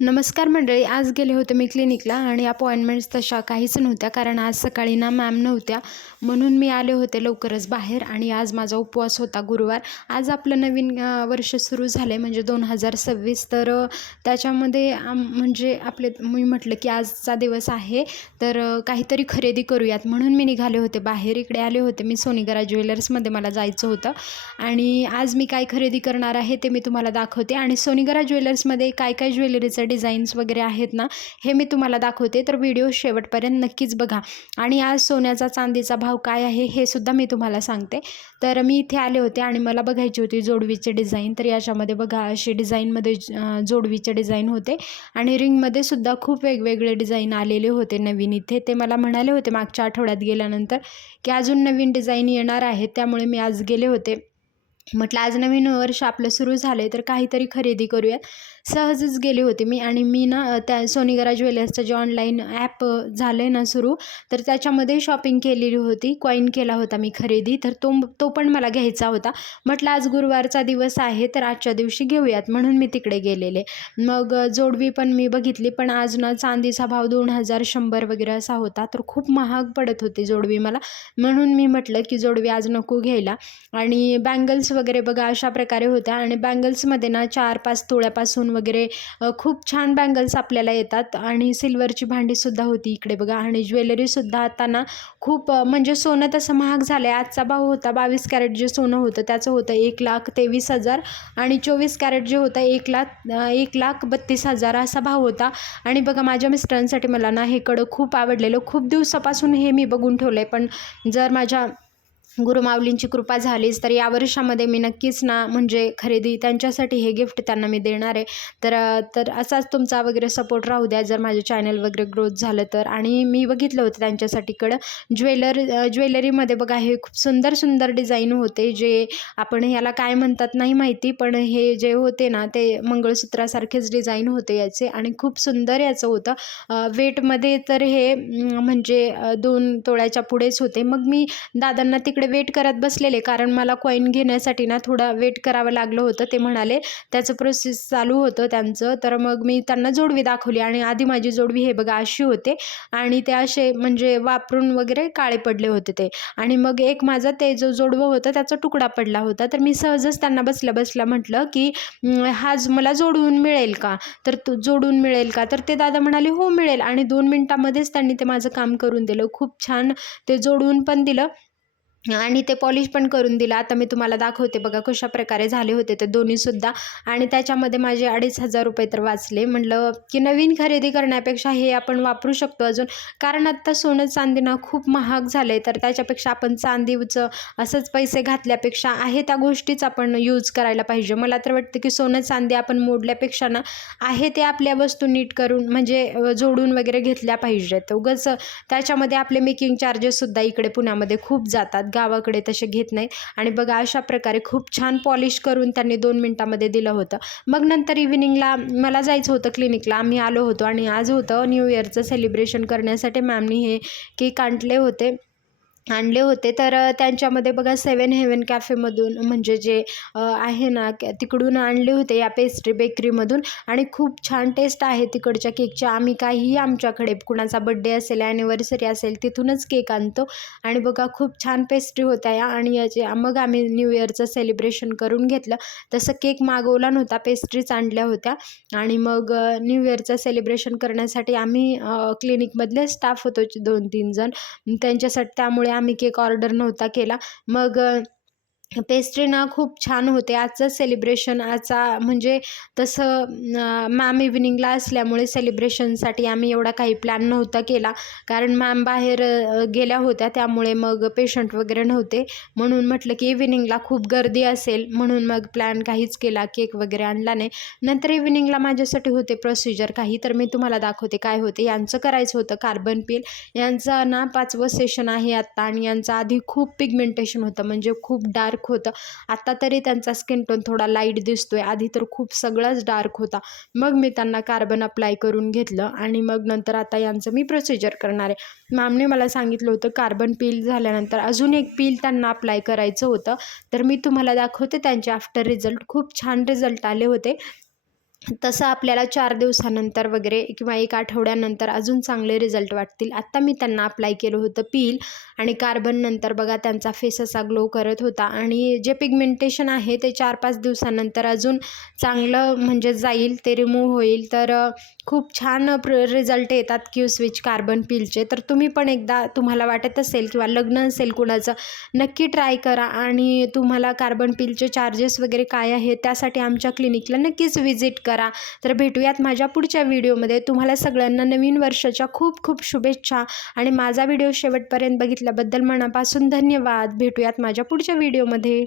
नमस्कार मंडळी, आज गेले होते मी क्लिनिकला आणि अपॉइंटमेंट्स तशा काहीच नव्हत्या, कारण आज सकाळी ना मॅम नव्हत्या, म्हणून मी आले होते लवकरच बाहेर. आणि आज माझा उपवास होता, गुरुवार. आज आपलं नवीन वर्ष सुरू झालं आहे, म्हणजे 2026. तर त्याच्यामध्ये म्हणजे मी म्हटलं की आजचा दिवस आहे, तर काहीतरी खरेदी करूयात, म्हणून मी निघाले होते बाहेर. इकडे आले होते मी सोनीगरा ज्वेलर्समध्ये, मला जायचं होतं. आणि आज मी काय खरेदी करणार आहे ते मी तुम्हाला दाखवते. आणि सोनीगरा ज्वेलर्समध्ये काय काय ज्वेलरीचं डिझाईन्स वगैरे आहेत ना, हे मी तुम्हाला दाखवते, तर व्हिडिओ शेवटपर्यंत नक्कीच बघा. आणि आज सोन्याचा चांदीचा भाव काय आहे हे सुद्धा मी तुम्हाला सांगते. तर मी इथे आले होते आणि मला बघायची होती जोडवीचे डिझाईन. तर याच्यामध्ये बघा, असे डिझाईनमध्ये जोडवीचे डिझाईन होते. आणि रिंगमध्ये सुद्धा खूप वेगवेगळे डिझाईन आलेले होते नवीन इथे. ते मला म्हणाले होते मागच्या आठवड्यात गेल्यानंतर की अजून नवीन डिझाईन येणार आहेत, त्यामुळे मी आज गेले होते. म्हटलं आज नवीन वर्ष आपलं सुरू झालं आहे, तर काहीतरी खरेदी करूयात. सहजच गेले होते मी. आणि मी ना त्या सोनीगरा ज्वेलर्सचं जे ऑनलाईन ॲप झालं आहे ना सुरू, तर त्याच्यामध्ये शॉपिंग केलेली होती. कॉईन केला होता मी खरेदी, तर तो पण मला घ्यायचा होता. म्हटलं आज गुरुवारचा दिवस आहे, तर आजच्या दिवशी घेऊयात, म्हणून मी तिकडे गेलेले. मग जोडवी पण मी बघितली, पण आज ना चांदीचा भाव 2100 वगैरे असा होता, तर खूप महाग पडत होती जोडवी मला. म्हणून मी म्हटलं की जोडवी आज नको घ्यायला. आणि बँगल्स वगैरे बघा अशा प्रकारे होत्या. आणि बँगल्समध्ये ना 4-5 तोळ्यापासून वगैरे खूप छान बँगल्स आपल्याला येतात. आणि सिल्वरची भांडीसुद्धा होती इकडे बघा. आणि ज्वेलरीसुद्धा आता ना खूप म्हणजे सोनं तसं महाग झालं आहे. आजचा भाव होता 22 कॅरेट जे सोनं होतं त्याचं होतं 1,23,000. आणि 24 कॅरेट जे होतं 1,32,000 असा भाव होता. आणि बघा, माझ्या मिस्टरांसाठी मला ना हे कडं खूप आवडलेलं. खूप दिवसापासून हे मी बघून ठेवलं आहे, पण जर माझ्या गुरुमाऊलींची कृपा झालीच तर या वर्षामध्ये मी नक्कीच ना म्हणजे खरेदी त्यांच्यासाठी हे गिफ्ट त्यांना मी देणार आहे. तर असाच तुमचा वगैरे सपोर्ट राहू द्या, जर माझं चॅनल वगैरे ग्रोथ झालं तर. आणि मी बघितलं होतं त्यांच्यासाठी ज्वेलरीमध्ये बघा, हे खूप सुंदर सुंदर डिझाईन होते, जे आपण ह्याला काय म्हणतात नाही माहिती, पण हे जे होते ना ते मंगळसूत्रासारखेच डिझाईन होते याचे. आणि खूप सुंदर याचं होतं. वेटमध्ये तर हे म्हणजे 2 तोळ्याच्या पुढेच होते. मग मी दादांना तिकडे वेट करत बसलेले, कारण मला कॉईन घेण्यासाठी ना थोडा वेट करावं लागलं होतं. ते म्हणाले त्याचं प्रोसेस चालू होतं त्यांचं. तर मग मी त्यांना जोडवी दाखवली. आणि आधी माझी जोडवी हे बघा अशी होते, आणि ते असे म्हणजे वापरून वगैरे काळे पडले होते ते. आणि मग एक माझं ते जो जोडवं होतं त्याचा तुकडा पडला होता. तर मी सहजच त्यांना बसल्या बसल्या म्हटलं की हा मला जोडवून मिळेल का, तर जोडून मिळेल का. तर ते दादा म्हणाले हो मिळेल. आणि 2 मिनिटामध्येच त्यांनी ते माझं काम करून दिलं. खूप छान ते जोडवून पण दिलं आणि ते पॉलिश पण करून दिलं. आता मी तुम्हाला दाखवते बघा कशा प्रकारे झाले होते ते दोन्हीसुद्धा. आणि त्याच्यामध्ये माझे 2,500 रुपये तर वाचले. म्हटलं की नवीन खरेदी करण्यापेक्षा हे आपण वापरू शकतो अजून, कारण आत्ता सोनं चांदी ना खूप महाग झालं आहे. तर त्याच्यापेक्षा आपण चांदीचं असंच पैसे घातल्यापेक्षा आहे त्या गोष्टीच आपण यूज करायला पाहिजे. मला तर वाटतं की सोनं चांदी आपण मोडल्यापेक्षा ना आहे ते आपल्या वस्तू नीट करून म्हणजे जोडून वगैरे घेतल्या पाहिजेत. उगाच त्याच्यामध्ये आपले मेकिंग चार्जेससुद्धा इकडे पुण्यामध्ये खूप जातात, गावाकडे तसे घेत नाहीत. आणि बघा अशा प्रकारे खूप छान पॉलिश करून त्यांनी 2 मिनिटामध्ये दिलं होतं. मग नंतर इव्हिनिंगला मला जायचं होतं क्लिनिकला. आम्ही आलो होतो आणि आज होतं न्यू इयरचं सेलिब्रेशन करण्यासाठी मॅमनी हे केक आणले होते. तर त्यांच्यामध्ये बघा 7 हेवन कॅफेमधून म्हणजे जे आहे ना तिकडून आणले होते, या पेस्ट्री बेकरीमधून. आणि खूप छान टेस्ट आहे तिकडच्या केकच्या. आम्ही काहीही आमच्याकडे कुणाचा बड्डे असेल, ॲनिव्हर्सरी असेल, तिथूनच केक आणतो. आणि बघा खूप छान पेस्ट्री होत्या या. आणि मग आम्ही न्यू इयरचं सेलिब्रेशन करून घेतलं. तसं केक मागवला नव्हता, पेस्ट्रीज आणल्या होत्या. आणि मग न्यू इयरचं सेलिब्रेशन करण्यासाठी आम्ही क्लिनिकमधले स्टाफ होतो 2-3 जण त्यांच्यासाठी, त्यामुळे आम्ही केक ऑर्डर नव्हता केला. मग पेस्ट्री ना खूप छान होते. आजचं सेलिब्रेशन म्हणजे तसं मॅम इव्हिनिंगला असल्यामुळे सेलिब्रेशनसाठी आम्ही एवढा काही प्लॅन नव्हता केला, कारण मॅम बाहेर गेल्या होत्या, त्यामुळे मग पेशंट वगैरे नव्हते. म्हणून म्हटलं की इव्हिनिंगला खूप गर्दी असेल, म्हणून मग प्लॅन काहीच केला, केक वगैरे आणला नाही. नंतर इव्हिनिंगला माझ्यासाठी होते प्रोसिजर काही, तर मी तुम्हाला दाखवते काय होते. यांचं करायचं होतं कार्बन पील. यांचं ना 5वं सेशन आहे आत्ता. आणि यांचं आधी खूप पिगमेंटेशन होतं, म्हणजे खूप डार्क होतं. आता तरी त्यांचा स्किन टोन थोडा लाईट दिसतोय, आधी तर खूप सगळंच डार्क होता. मग मी त्यांना कार्बन अप्लाय करून घेतलं. आणि मग नंतर आता यांचं मी प्रोसिजर करणार आहे. मॅमने मला सांगितलं होतं कार्बन पील झाल्यानंतर अजून एक पील त्यांना अप्लाय करायचं होतं. तर मी तुम्हाला दाखवते त्यांचे आफ्टर रिझल्ट. खूप छान रिझल्ट आले होते. तसं आपल्याला 4 दिवसानंतर वगैरे किंवा 1 आठवड्यानंतर अजून चांगले रिझल्ट वाटतील. आत्ता मी त्यांना अप्लाय केलं होतं पील आणि कार्बननंतर बघा त्यांचा फेस असा ग्लो करत होता आणि जे पिगमेंटेशन आहे ते 4-5 दिवसानंतर अजून चांगलं म्हणजे जाईल, ते रिमूव्ह होईल. तर खूप छान रिझल्ट येतात Q-स्विच कार्बन पीलचे. तर तुम्ही पण एकदा तुम्हाला वाटत असेल किंवा लग्न असेल कुणाचं, नक्की ट्राय करा आणि तुम्हाला कार्बन पीलचे चार्जेस वगैरे काय आहे त्यासाठी आमच्या क्लिनिकला नक्कीच व्हिजिट करा. तर भेटूयात माझ्या पुढच्या व्हिडिओमध्ये. तुम्हाला सगळ्यांना नवीन वर्षाच्या खूप खूप शुभेच्छा आणि माझा व्हिडिओ शेवटपर्यंत बघितल्याबद्दल मनापासून धन्यवाद. भेटूयात माझ्या पुढच्या व्हिडिओमध्ये.